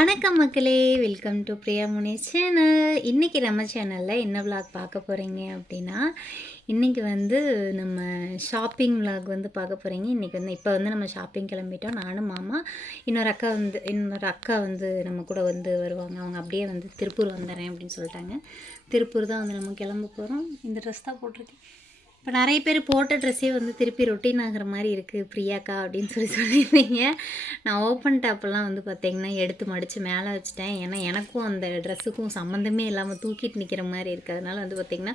வணக்கம் மக்களே, welcome to Priya Muni channel. இன்றைக்கி நம்ம சேனலில் என்ன விளாக் பார்க்க போகிறீங்க அப்படின்னா, இன்றைக்கி நம்ம ஷாப்பிங் விளாக் பார்க்க போகிறீங்க. இன்றைக்கி இப்போ நம்ம ஷாப்பிங் கிளம்பிட்டோம். நானும் மாமா இன்னொரு அக்கா நம்ம கூட வருவாங்க. அவங்க அப்படியே திருப்பூர் வந்துடுறேன் அப்படின்னு சொல்லிட்டாங்க. திருப்பூர் தான் நம்ம கிளம்ப போகிறோம். இந்த ட்ரெஸ் தான் போட்டிருக்கேன். இப்போ நிறைய பேர் போட்ட ட்ரெஸ்ஸே திருப்பி ரொட்டீன் ஆகிற மாதிரி இருக்குது பிரியாக்கா அப்படின்னு சொல்லியிருந்தீங்க. நான் ஓப்பன் டாப்பெல்லாம் பார்த்திங்கன்னா எடுத்து மடித்து மேலே வச்சுட்டேன். ஏன்னா எனக்கும் அந்த ட்ரெஸ்ஸுக்கும் சம்மந்தமே இல்லாமல் தூக்கிட்டு நிற்கிற மாதிரி இருக்குது. அதனால் பார்த்திங்கன்னா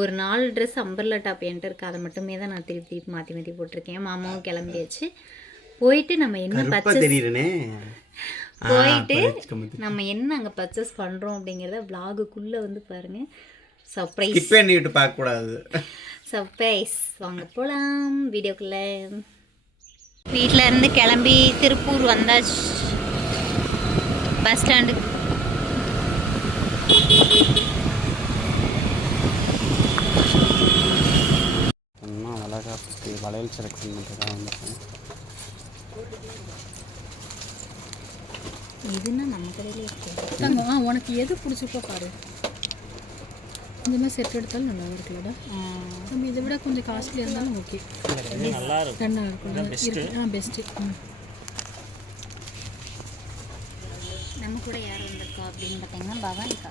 ஒரு 4 ட்ரெஸ் அம்பர்லா டாப் என்கிட்ட இருக்குது. அதை மட்டுமே தான் நான் திருப்பி மாற்றி போட்டிருக்கேன். மாமாவும் கிளம்பியாச்சு. போயிட்டு நம்ம என்ன அங்கே பர்ச்சேஸ் பண்ணுறோம் அப்படிங்கிறத விலாகுக்குள்ளே பாருங்கள். சர்ப்ரைஸ் பண்ணிட்டு பார்க்கக்கூடாது. சர்ப்ரைஸ். வாங்க போகலாம் வீடியோக்குள்ளே. வீட்டில் இருந்து கிளம்பி திருப்பூர் வந்தாச்சு. பஸ் ஸ்டாண்டுக்கு அழகாக வளையல் செலக்ஷன் பண்ணுறதா வந்துருக்கேன். இதுன்னா நம்ம கடையிலே இருக்கு. உனக்கு எது பிடிச்சிருக்கோ பாரு. இந்த மாதிரி செட் எடுத்தாலும் நல்லா இருக்குல்லடா. நம்ம இதை விட கொஞ்சம் காஸ்ட்லியாக இருந்தாலும் ஓகே. நல்லா இருக்கும். பெஸ்ட்டு. நம்ம கூட யார் வந்திருக்கோம் அப்படின்னு பார்த்தீங்கன்னா பவானிக்கா.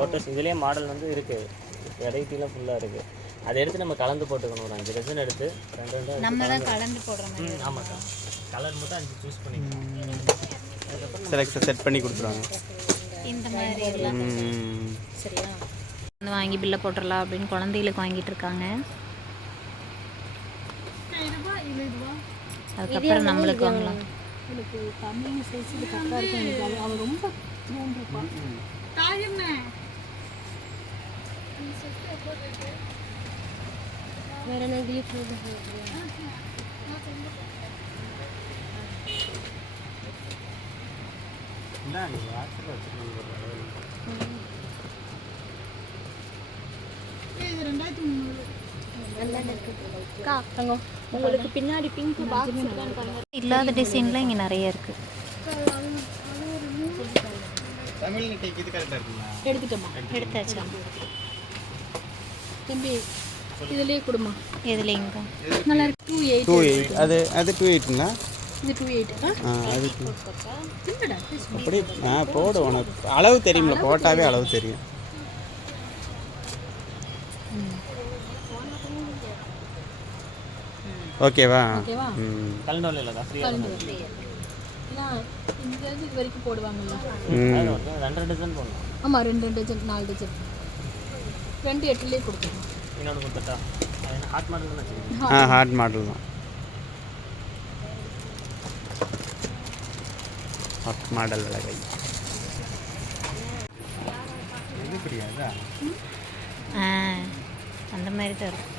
லோட்டஸ் இதுலேயே மாடல் இருக்குது. வெரைட்டிலாம் ஃபுல்லாக இருக்குது. அதை எடுத்து நம்ம கலந்து போட்டுக்கணும். ஒரு 5 டஜன் எடுத்து நம்ம தான் கலந்து போடுற மாதிரி. ஆமாம் சார். கலர் மட்டும் 5 சூஸ் பண்ணிக்கலாம். அதுக்கப்புறம் செட் பண்ணி கொடுத்துருவாங்க. இந்த மாதிரி எல்லாம் சரியா வாங்கி பில்லை போட்டுடலாம் அப்படின்னு குழந்தைகளுக்கு வாங்கிட்டு இருக்காங்க. அதுக்கப்புறம் நம்மளுக்கு வாங்கலாம். எனக்கு தமிழ் சைஸ் இது கரெக்டாக இருக்கும். எனக்கு அவன் ரொம்ப வேற என்ன கிளிப் உங்களுக்கு பின்னாடி பிங்க் பாக்ஸ் இல்லாத டிசைன்லாம் இங்கே நிறைய இருக்கு. எடுத்தாச்சா தம்பி? இதுலயே கொடுமா. எதுலேங்க நல்லா இருக்கு. 2.8 அது 2.8ங்களா? இது 2.8 அது அப்படி போடு. உனக்கு அளவு தெரியுமில்ல, போட்டாவே அளவு தெரியும். ஓகேவா? கலண்டோல இல்ல தான் ஃப்ரீயா இந்த இது வரைக்கும் போடுவாங்கல்ல. 2 டஜன் போடணும். ஆமாம், 2 டஜன் 4 டஜன் 2 8லேயே கொடுத்துருவோம். இன்னொன்று கொடுத்துட்டா ஹாட் மாடல் தான். ஹாட் மாடல் தான். ஹாட் மாடல் விலகை இது புரியாதா? அந்த மாதிரி தான் இருக்கும்.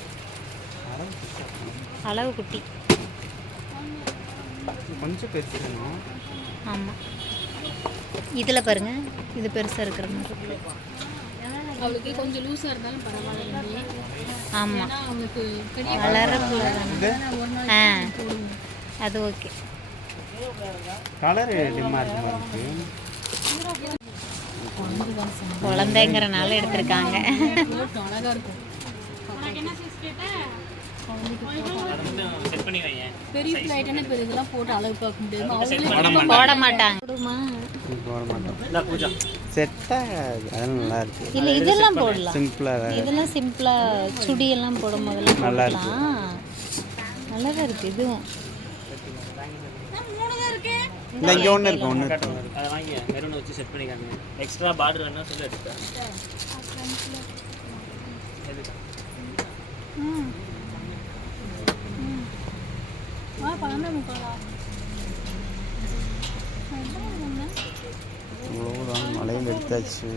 அளவு குட்டி கொஞ்சம் பெருசு. ஆமாம், இதில் பாருங்க, இது பெருசாக இருக்கிற மாதிரி. அவளுக்கு கொஞ்சம் லூஸாக இருந்தாலும் பரவாயில்ல. ஆமாம், அவனுக்கு வளரக்குள்ள அது ஓகே. கலர் டிம்மா இருக்கு. குழந்தைங்கிறனால எடுத்திருக்காங்க. அழகாக இருக்கும். பெரிய பிளைட்டான பெரிய இதெல்லாம் போட்டு அளவு பார்க்க முடியாது. போட மாட்டாங்க. நல்லா இருக்கு. இல்லை, இதெல்லாம் போடலாம். சிம்பிளாக இதெல்லாம் சிம்பிளாக சுடி எல்லாம் போடும் போதெல்லாம் நல்லா இருக்கலாம். நல்லா தான் இருக்குது. இதுவும் இங்கே ஒன்று இருக்கு. ஒன்று இருக்கு. அதை வாங்கி மெரூன் வச்சு செட் பண்ணிக்காங்க. எக்ஸ்ட்ரா பார்டர் வேணா சொல்லி எடுத்துட்டேன். மலையில் எடுத்தாச்சு.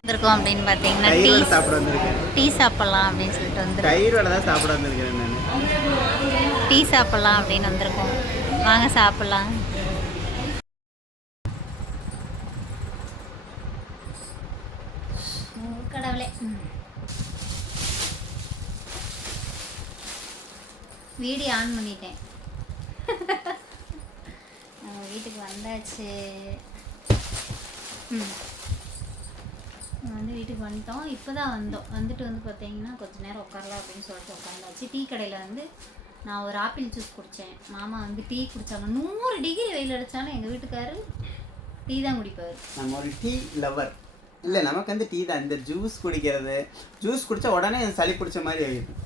வந்திருக்கோம் அப்படின்னு பார்த்தீங்கன்னா டீ சாப்பிட்லாம் அப்படின்னு சொல்லிட்டு வந்துருக்கோம். டீ சாப்பிட்லாம் அப்படின்னு வந்திருக்கோம். வாங்க சாப்பிட்லாம். கடவுளே. வீடியோ ஆன் பண்ணிட்டேன். நம்ம வீட்டுக்கு வந்தாச்சு. வந்து வீட்டுக்கு வந்துட்டோம். இப்போ தான் வந்துட்டு வந்து பார்த்தீங்கன்னா கொஞ்சம் நேரம் உட்காரலாம் அப்படின்னு சொல்லிட்டு உட்காந்தாச்சு. டீ கடையில் வந்து நான் ஒரு ஆப்பிள் ஜூஸ் குடித்தேன். மாமா வந்து டீ குடித்தாங்க. 100 டிகிரி வெயில் அடித்தாலும் எங்கள் வீட்டுக்காரர் டீ தான் குடிப்பார். நம்ம ஒரு டீ லவர் இல்லை, நமக்கு வந்து டீ தான். இந்த ஜூஸ் குடிக்கிறது, ஜூஸ் குடித்தா உடனே சளி பிடிச்ச மாதிரி ஆகிடும்.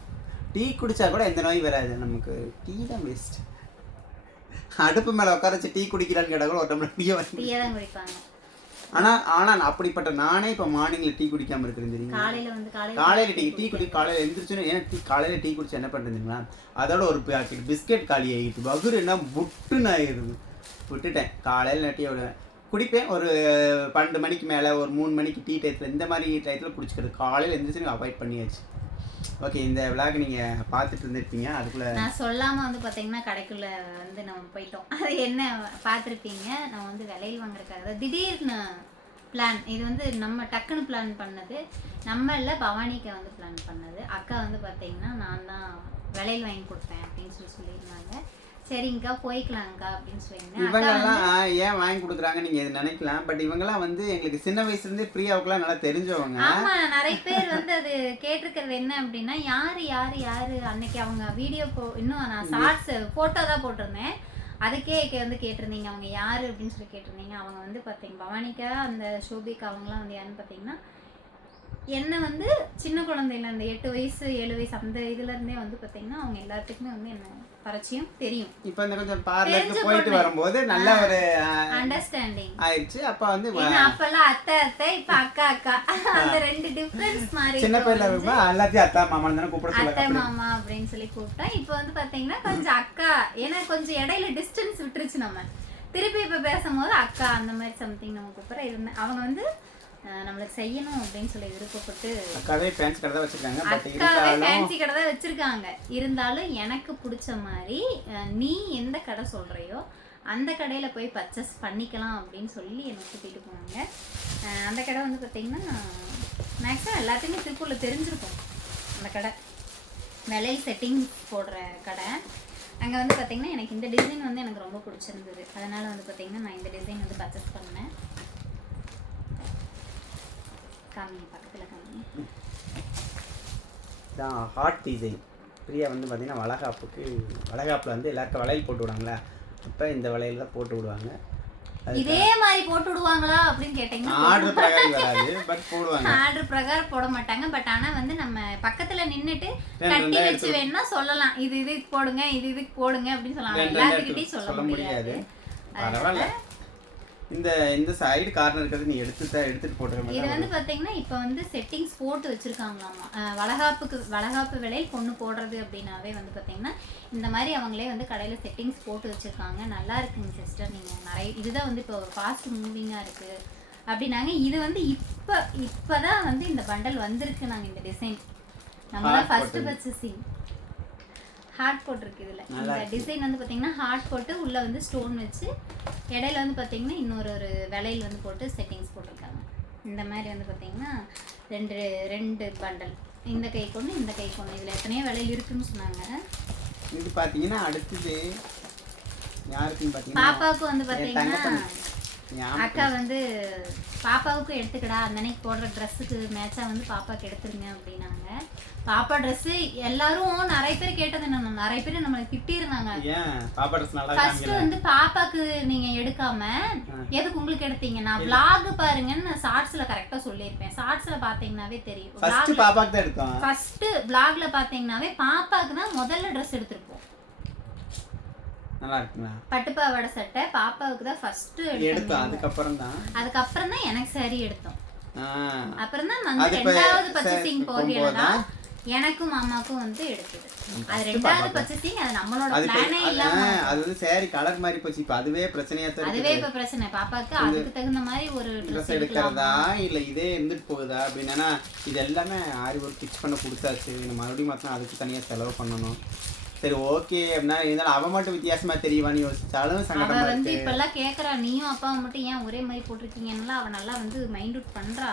டீ குடித்தா கூட எந்த நோய் வராது. நமக்கு டீ தான் பெஸ்ட். அடுப்பு மேலே உட்கார வச்சு டீ குடிக்கிறான்னு கேட்டால் கூட ஒரு டம்ளர் டீயை தான் குடிப்பாங்க. ஆனால் அப்படிப்பட்ட நானே இப்போ மார்னிங்கில் டீ குடிக்காமல் இருக்கிறேன் தெரியுமா? காலையில் டீ குடி காலையில் எழுந்திரிச்சோன்னு. ஏன்னா காலையில் டீ குடிச்சு என்ன பண்ணுறதுங்களா, அதோட ஒரு பாக்கெட் பிஸ்கெட் காலி ஆகிட்டு வகுறு என்ன புட்டுன்னு ஆகிடுது. விட்டுட்டேன். காலையில் நான் டீ விடுவேன், குடிப்பேன். ஒரு 12 மணிக்கு மேலே, ஒரு 3 மணிக்கு டீ டயத்தில், இந்த மாதிரி டயத்தில் குடிச்சிக்கிறது. காலையில் எழுந்திரிச்சு அவாய்ட் பண்ணியாச்சு. ஓகே, இந்த விளாக் நீங்கள் பார்த்துட்டு இருந்திருப்பீங்க. அதுக்குள்ளே நான் சொல்லாமல் வந்து பார்த்தீங்கன்னா கடைக்குள்ளே வந்து நம்ம போயிட்டோம். அது என்ன பார்த்துருப்பீங்க, நம்ம வந்து விலையில் வாங்குறதுக்காக திடீர்னு பிளான். இது வந்து நம்ம டக்குன்னு பிளான் பண்ணது. நம்ம இல்லை, பவானிக்கு வந்து பிளான் பண்ணது. அக்கா வந்து பார்த்தீங்கன்னா நான் தான் விலையில் வாங்கி கொடுப்பேன் அப்படின்னு சொல்லியிருந்தாங்க. சரிங்கக்கா போய்க்கலாங்க்கா அப்படின்னு சொல்லியிருந்தேன். இவங்கெல்லாம் ஏன் வாங்கி கொடுக்குறாங்க நீங்கள் இது நினைக்கலாம். பட் இவங்கெல்லாம் வந்து எங்களுக்கு சின்ன வயசுலேருந்தே பிரியாவுக்குலாம் நல்லா தெரிஞ்சவங்க. ஆமாம், நிறைய பேர் வந்து அது கேட்டிருக்கிறது என்ன அப்படின்னா, யார் அன்னைக்கு அவங்க வீடியோ இன்னும் நான் ஷார்ட்ஸ் ஃபோட்டோ தான் போட்டிருந்தேன். அதுக்கே வந்து கேட்டிருந்தீங்க அவங்க யார் அப்படின்னு சொல்லி கேட்டிருந்தீங்க. அவங்க வந்து பார்த்தீங்க பவானிக்கா, அந்த ஷோபிகா, அவங்களாம் வந்து யாருன்னு பார்த்தீங்கன்னா என்ன வந்து சின்ன குழந்தையில அந்த 8 வயசு 7 வயசு அந்த இதுலேருந்தே வந்து பார்த்தீங்கன்னா அவங்க எல்லாத்துக்குமே வந்து என்ன பரிச்சயம் தெரியும். இப்போ இந்த கொஞ்சம் பார்லருக்கு போயிட்டு வரும்போது நல்ல ஒரு அண்டர்ஸ்டாண்டிங் ஆயிடுச்சு. அப்போ வந்து அப்பெல்லாம் அத்தை இப்போ அக்கா அந்த 2 டிஃபரன்ஸ் மாதிரி. சின்ன பையல இருக்கும்போது எல்லாத்தையும் அத்தா மாமான்னு தானே கூப்பிட சொல்லுவாங்க. அத்தை மாமா அப்படின்னு சொல்லி கூப்பிட்டா இப்போ வந்து பார்த்தீங்கன்னா கொஞ்சம் அக்கா. ஏன்னா கொஞ்சம் இடையில டிஸ்டன்ஸ் விட்டுருச்சு. நம்ம திருப்பி இப்போ பேசும்போது அக்கா அந்த மாதிரி சம்திங் நம்ம கூப்பிட்ற இருந்தேன். அவங்க வந்து நம்மளுக்கு செய்யணும் அப்படின்னு சொல்லி விருப்பப்பட்டு அக்காவே ஃபேன்சி கடை தான் வச்சிருக்காங்க. அக்காவே ஃபேன்சி கடை தான் வச்சிருக்காங்க. இருந்தாலும் எனக்கு பிடிச்ச மாதிரி நீ எந்த கடை சொல்கிறையோ அந்த கடையில் போய் பர்ச்சேஸ் பண்ணிக்கலாம் அப்படின்னு சொல்லி என்னை கூட்டிகிட்டு போனாங்க. அந்த கடை வந்து பார்த்திங்கன்னா மேக்ஸிமம் எல்லாத்துக்குமே திருப்பூரில் தெரிஞ்சிருக்கும். அந்த கடை விலையில் செட்டிங் போடுற கடை. அங்கே வந்து பார்த்திங்கன்னா எனக்கு இந்த டிசைன் வந்து எனக்கு ரொம்ப பிடிச்சிருந்தது. அதனால் வந்து பார்த்திங்கன்னா நான் இந்த டிசைன் வந்து பர்ச்சேஸ் பண்ணேன். தான் ஹார்ட் டிசைன். பிரியா வந்து பார்த்தீங்கன்னா வளகாப்பில் வந்து எல்லாருக்கும் வளையல் போட்டு விடுவாங்களா, அப்போ இந்த வளையல் தான் போட்டு விடுவாங்க. இதே மாதிரி போட்டு விடுவாங்களா அப்படின்னு கேட்டிங்கன்னா ஆர்டர் பிரகாரம் வராது, பட் போடுவாங்க. ஆர்டர் பிரகாரம் போட மாட்டாங்க. பட் ஆனால் வந்து நம்ம பக்கத்தில் நின்றுட்டு கட்டி வச்சு வேணும்னா சொல்லலாம், இது இதுக்கு போடுங்க, இது இதுக்கு போடுங்க அப்படின்னு சொல்லலாம். எல்லாத்துக்கிட்டையும் சொல்ல முடியாது. பரவாயில்ல, இந்த சைடு கார்னர் இருக்கிறது நீ எடுத்துட்டு போட்டுருக்க. இது வந்து பார்த்தீங்கன்னா இப்போ வந்து செட்டிங்ஸ் போட்டு வச்சுருக்காங்களாமா. வளகாப்பு விலையில் பொண்ணு போடுறது அப்படின்னாவே வந்து பார்த்தீங்கன்னா இந்த மாதிரி அவங்களே வந்து கடையில் செட்டிங்ஸ் போட்டு வச்சுருக்காங்க. நல்லா இருக்குங்க சிஸ்டர், நீங்கள் நிறைய இதுதான் வந்து இப்போ ஃபாஸ்ட் மூவிங்காக இருக்குது அப்படின்னாங்க. இது வந்து இப்போ தான் வந்து இந்த பண்டல் வந்திருக்கு. நாங்கள் இந்த டிசைன் நம்ம தான் ஃபஸ்ட்டு பர்ச்சேசிங். ஹார்ட் போட்டிருக்கு இதில். இந்த டிசைன் வந்து பார்த்தீங்கன்னா ஹார்ட் போட்டு உள்ளே வந்து ஸ்டோன் வச்சு இடையில வந்து பார்த்தீங்கன்னா இன்னொரு விலையில் வந்து போட்டு செட்டிங்ஸ் போட்டிருக்காங்க. இந்த மாதிரி வந்து பார்த்தீங்கன்னா ரெண்டு பண்டல், இந்த கை கொண்டு இந்த கை கொண்டு. இதில் எத்தனையோ விலையில் இருக்குன்னு சொன்னாங்க. இது பார்த்தீங்கன்னா அடுத்தது யாருக்குன்னு பார்த்தீங்கன்னா பாப்பாவுக்கு வந்து பார்த்தீங்கன்னா அக்கா வந்து பாப்பாவுக்கு எடுத்துக்கடா, அந்த அன்னைக்கு போடுற ட்ரெஸ்ஸுக்கு மேட்சாக வந்து பாப்பாவுக்கு எடுத்துருங்க அப்படின்னாங்க. பாப்பா ட்ரெஸ்ஸு எல்லாரும் நிறைய பேர் கேட்டது என்ன, நிறைய பேர் நம்மளை திட்டிருந்தாங்க. ஃபர்ஸ்ட் வந்து பாப்பாக்கு நீங்க எடுக்காம எதுக்கு உங்களுக்கு எடுத்தீங்க, நான் vlog பாருங்கன்னு நான் ஷார்ட்ஸ்ல கரெக்டா சொல்லியிருப்பேன். ஷார்ட்ஸ்ல பாத்தீங்கன்னாவே தெரியும். ஃபர்ஸ்ட் vlogல பாத்தீங்கன்னாவே பாப்பாக்கு தான் முதல்ல ட்ரெஸ் எடுத்திருப்போம். நல்லா இருக்குங்களா? பட்டுப்பாவாடை சட்டை பாப்பாவுக்கு தான் ஃபர்ஸ்ட் எடுத்தோம். அதுக்கப்புறம் தான் எனக்கு saree எடுத்தோம். அப்புறம் தான் வந்து ரெண்டாவது பர்ச்சேசிங் போகையில தான் எனக்கும் மாமாக்கும் வந்து எடுத்தது. அது ரெண்டாவது பர்ச்சேசிங். அது நம்மளோட பிளானே இல்லாம அது வந்து saree கலர் மாதிரி போச்சு. இப்போ அதுவே பிரச்சனையா தான். அதுவே இப்போ பிரச்சனை. பாப்பாக்கு அதுக்கு தகுந்த மாதிரி ஒரு ட்ரெஸ் எடுக்கிறதா இல்லை இதே இருந்துட்டு போகுதா அப்படின்னா, இது எல்லாமே ஆரி ஒர்க் ஃபிக்ஸ் பண்ண கொடுத்தாச்சு. நம்ம மறுபடியும் மாத்தினா அதுக்கு தனியாக செலவு பண்ணணும். சரி ஓகே அப்படின்னா இருந்தாலும் அவன் மட்டும் வித்தியாசமா தெரியவான்னு யோசிச்சாலும் அவ சங்கடமா வந்து இருக்கு. இப்பெல்லாம் கேட்குறா நீயும் அப்பாவை மட்டும் ஏன் ஒரே மாதிரி போட்டிருக்கீங்கன்னா அவன் நல்லா வந்து மைண்ட் அவுட் பண்ணுறா.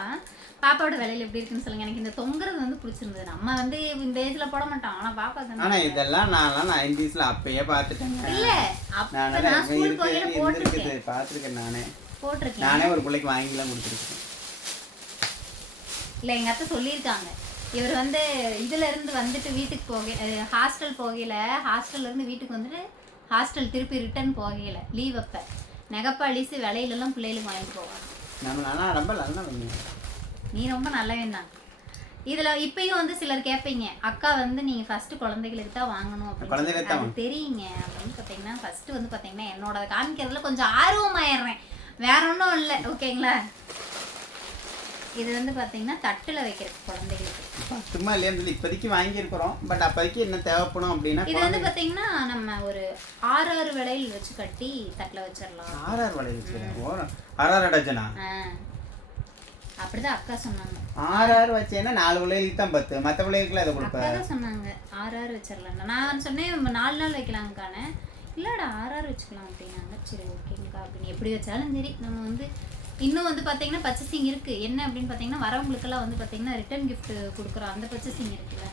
பாப்பாவோட வேலையில் எப்படி இருக்குன்னு சொல்லுங்க. எனக்கு இந்த தொங்குறது வந்து பிடிச்சிருந்தது. நம்ம வந்து இந்த ஏஜில் போட மாட்டோம், ஆனால் பாப்பா தானே. ஆனா இதெல்லாம் நான்லாம் 90sல அப்பயே பார்த்துட்டேங்க. இல்லை அப்போ நான் ஸ்கூல் போகையில போட்டிருக்கேன் பார்த்துருக்கேன் நானே. போட்டிருக்கேன். நானே ஒரு பிள்ளைக்கு வாங்கிலாம் கொடுத்துருக்கேன். இல்லை எங்கள் அத்தை சொல்லியிருக்காங்க, இவர் வந்து இதுல இருந்து வந்துட்டு வீட்டுக்கு ஹாஸ்டல் போகையில ஹாஸ்டல்லேருந்து வீட்டுக்கு வந்துட்டு ஹாஸ்டல் திருப்பி ரிட்டர்ன் போகையில லீவ் அப்போ நெகப்பாலிசு விலையிலலாம் பிள்ளைகளுக்கு வாங்கிட்டு போவாங்க. நான் ரொம்ப நல்லா பண்ணேன். நீ ரொம்ப நல்லவன் தான். இதில் இப்பயும் வந்து சிலர் கேட்பீங்க, அக்கா வந்து நீங்கள் ஃபஸ்ட்டு குழந்தைகளுக்கு தான் வாங்கணும் அப்படின்னு. அது தெரியுங்க. அப்படின்னு பார்த்தீங்கன்னா ஃபஸ்ட்டு வந்து பார்த்தீங்கன்னா என்னோட காமிக்கிறதுல கொஞ்சம் ஆர்வமாயிடுறேன், வேற ஒன்றும் இல்லை. ஓகேங்களா? இது வந்து பார்த்தீங்கன்னா தட்டில் வைக்கிறது குழந்தைகளுக்கு. சும்மா இல்லையா இப்போதைக்கு வாங்கியிருக்கிறோம். பட் அப்போதைக்கு என்ன தேவைப்படும் அப்படின்னா இது வந்து பார்த்தீங்கன்னா நம்ம ஒரு 6 விலையில் வச்சு கட்டி தட்டில் வச்சிடலாம். 6 வளையல் வச்சுக்கிறேன். 6 டஜனா? அப்படிதான் அக்கா சொன்னாங்க. 6 வச்சேன்னா 4 விலைகளுக்கு தான் 10, மற்ற விலைகளுக்குலாம் அதை கொடுப்பேன். அக்கா தான் சொன்னாங்க 6 வச்சிடலாம். நான் சொன்னேன் 4 நாள் வைக்கலாங்கானே. இல்லைடா 6 வச்சுக்கலாம் அப்படின்னாங்க. சரி ஓகேங்கக்கா அப்படின்னு. எப்படி வச்சாலும் சரி நம்ம வந்து இன்னும் வந்து பார்த்தீங்கன்னா பர்ச்சேசிங் இருக்குது. என்ன அப்படின்னு பார்த்தீங்கன்னா வரவங்களுக்கெல்லாம் வந்து பார்த்தீங்கன்னா ரிட்டர்ன் கிஃப்ட் கொடுக்குறோம். அந்த பர்ச்சேசிங் இருக்குல்ல,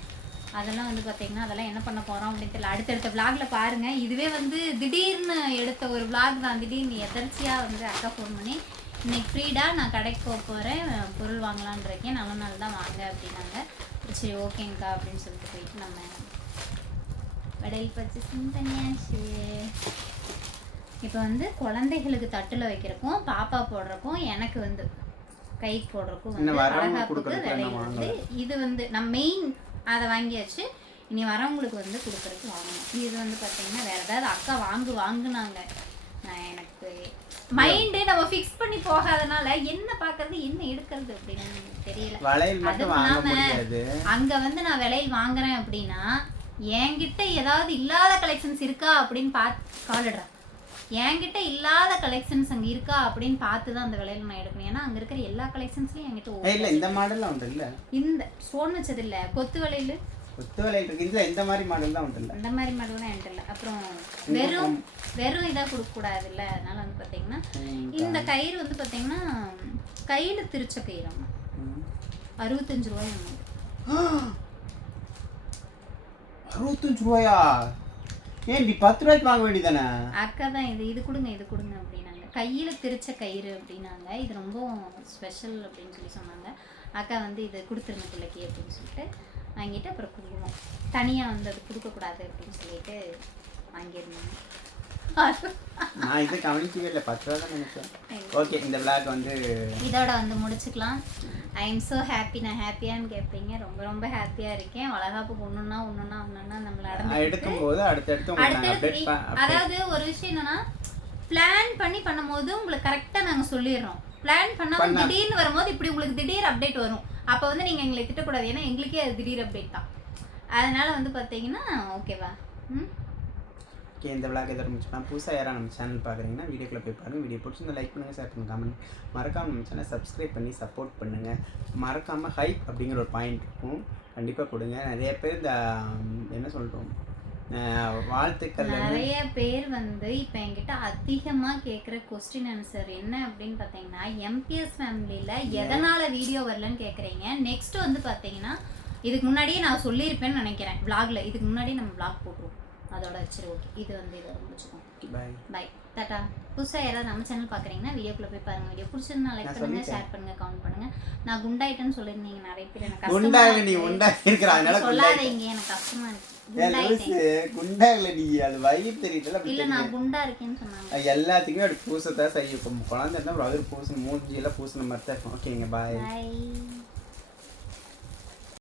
அதெல்லாம் வந்து பார்த்தீங்கன்னா அதெல்லாம் என்ன பண்ண போகிறோம் அப்படின்னு தெரியல. அடுத்தடுத்த விளாகில் பாருங்கள். இதுவே வந்து திடீர்னு எடுத்த ஒரு விளாக் தான். திடீர்னு எதர்ச்சியாக வந்து அக்கா ஃபோன் பண்ணி இன்னைக்கு ஃப்ரீடாக நான் கடைக்கு போக போகிறேன், பொருள் வாங்கலான் இருக்கேன், நல்ல நாள் தான் வாங்க அப்படின்னாங்க. சரி ஓகேங்கக்கா அப்படின்னு சொல்லிட்டு போயிட்டு நம்ம வடையில் பர்ச்சேசிங் பண்ணியாச்சு. இப்போ வந்து குழந்தைகளுக்கு தட்டில் வைக்கிறக்கும் பாப்பா போடுறக்கும் எனக்கு வந்து கைக்கு போடுறக்கும் வந்து அழகாப்புக்கு விலையில் வந்து இது வந்து நம்ம மெயின் அதை வாங்கியாச்சு. இனி வரவங்களுக்கு வந்து கொடுக்குறதுக்கு வாங்கணும். இது வந்து பார்த்தீங்கன்னா வேறு ஏதாவது அக்கா வாங்குனாங்க. நான் எனக்கு மைண்டு நம்ம ஃபிக்ஸ் பண்ணி போகாதனால என்ன பார்க்கறது என்ன எடுக்கிறது அப்படின்னு தெரியல. அதுவும் இல்லாமல் அங்கே வந்து நான் விலையில் வாங்குறேன் அப்படின்னா என்கிட்ட ஏதாவது இல்லாத கலெக்ஷன்ஸ் இருக்கா அப்படின்னு காலிடுறேன். என்கிட்ட இல்லாத கலெக்ஷன்ஸ் அங்கே இருக்கா அப்படின்னு பார்த்து தான் அந்த விலையில நான் எடுக்கணும். ஏன்னா அங்கே இருக்கிற எல்லா கலெக்ஷன்ஸ்லையும் என்கிட்ட இந்த மாடல்லாம் உண்டு இல்லை, இந்த ஸ்டோன் வச்சது இல்லை, கொத்து வலையில் இருக்கு. இந்த மாதிரி மாடல் தான் உண்டு இல்லை, இந்த மாதிரி மாடல் தான் என்கிட்ட இல்லை. அப்புறம் வெறும் இதாக கொடுக்கக்கூடாது இல்லை. அதனால வந்து பார்த்தீங்கன்னா இந்த கயிறு வந்து பார்த்தீங்கன்னா கையில் திரிச்ச கயிறு 65 ரூபாய். 65 ரூபாயா? ஏன் இப்படி 10 ரூபாய்க்கு வாங்க வேண்டியதானே? அக்கா தான் இது கொடுங்க அப்படின்னாங்க. கையில் திரிச்ச கயிறு அப்படின்னாங்க. இது ரொம்ப ஸ்பெஷல் அப்படின்னு சொல்லி சொன்னாங்க. அக்கா வந்து இது கொடுத்துருங்க பிள்ளைக்கு அப்படின்னு சொல்லிட்டு வாங்கிட்டு அப்புறம் கொடுக்கணும். தனியாக வந்து அது கொடுக்கக்கூடாது அப்படின்னு சொல்லிட்டு வாங்கியிருந்தாங்க. நான் இதை கவனிக்கவே இல்லை, 10 ரூபா தான் நினைச்சேன். ஓகே, இந்த விளாக் வந்து இதோட வந்து முடிச்சுக்கலாம். I am so happy. நான் ஹாப்பியான்னு கேட்பீங்க. ரொம்ப ரொம்ப ஹாப்பியாக இருக்கேன். வளகாப்புக்கு ஒன்றுன்னா நம்மளை எடுக்கும்போது அடுத்தடுத்து அதாவது ஒரு விஷயம் என்னன்னா பிளான் பண்ணி பண்ணும்போது உங்களுக்கு கரெக்டாக நாங்கள் சொல்லிடுறோம். பிளான் பண்ணாமல் திடீர்னு வரும்போது இப்படி உங்களுக்கு திடீர் அப்டேட் வரும். அப்போ வந்து நீங்கள் எங்களை திட்டக்கூடாது, ஏன்னா எங்களுக்கே அது திடீர் அப்டேட் தான். அதனால வந்து பார்த்தீங்கன்னா ஓகேவா? ஓகே, இந்த விளாக் எதாவது முடிச்சுக்கலாம். புதுசாக யாராவது நம்ம சேனல் பார்க்குறீங்கன்னா வீடியோக்குள்ளே போய் பாருங்கள். வீடியோ பிடிச்சிருந்தா லைக் பண்ணுங்கள், ஷேர் பண்ணுங்கள், கமெண்ட் மறக்காமல் நம்ம சேனல் சப்ஸ்கிரைப் பண்ணி சப்போர்ட் பண்ணுங்கள். மறக்காமல் ஹைப் அப்படிங்கிற ஒரு பாயிண்ட் இருக்கும், கண்டிப்பாக கொடுங்க. நிறைய பேர் இந்த என்ன சொல்கிறோம் வாழ்த்துக்கள். நிறைய பேர் வந்து இப்போ என்கிட்ட அதிகமாக கேட்குற கொஸ்டின் ஆன்சர் என்ன அப்படின்னு பார்த்தீங்கன்னா எம்பிஎஸ் ஃபேமிலியில் எதனால் வீடியோ வரலன்னு கேட்குறீங்க. நெக்ஸ்ட் வந்து பார்த்தீங்கன்னா இதுக்கு முன்னாடியே நான் சொல்லியிருப்பேன்னு நினைக்கிறேன் விளாகில். இதுக்கு முன்னாடி நம்ம விளாக் போட்டுருவோம் அதோட. சரி ஓகே, இது வந்து இதோட முடிச்சுக்கோம். By tata. புதுசாக யாராவது நம்ம சேனல் பார்க்குறீங்கன்னா வீடியோக்குள்ளே போய் பாருங்கள். வீடியோ பிடிச்சிருந்தா லைக் பண்ணுங்கள், ஷேர் பண்ணுங்கள், கமெண்ட் பண்ணுங்கள். நான் குண்டாயிட்டேன்னு சொல்லியிருந்தீங்க நிறைய பேர். எனக்கு சொல்லாதீங்க, எனக்கு கஷ்டமாக இருக்குது. குண்டாகல நீ அது வயிறு தெரியல. இல்லை நான் குண்டா இருக்கேன்னு சொன்னாங்க. எல்லாத்துக்குமே அப்படி பூசத்தான் செய்யும். குழந்தை இருந்தால் அது பூசணும், மூஞ்சி எல்லாம் பூசின மாதிரி தான் இருக்கும். ஓகேங்க, பாய்.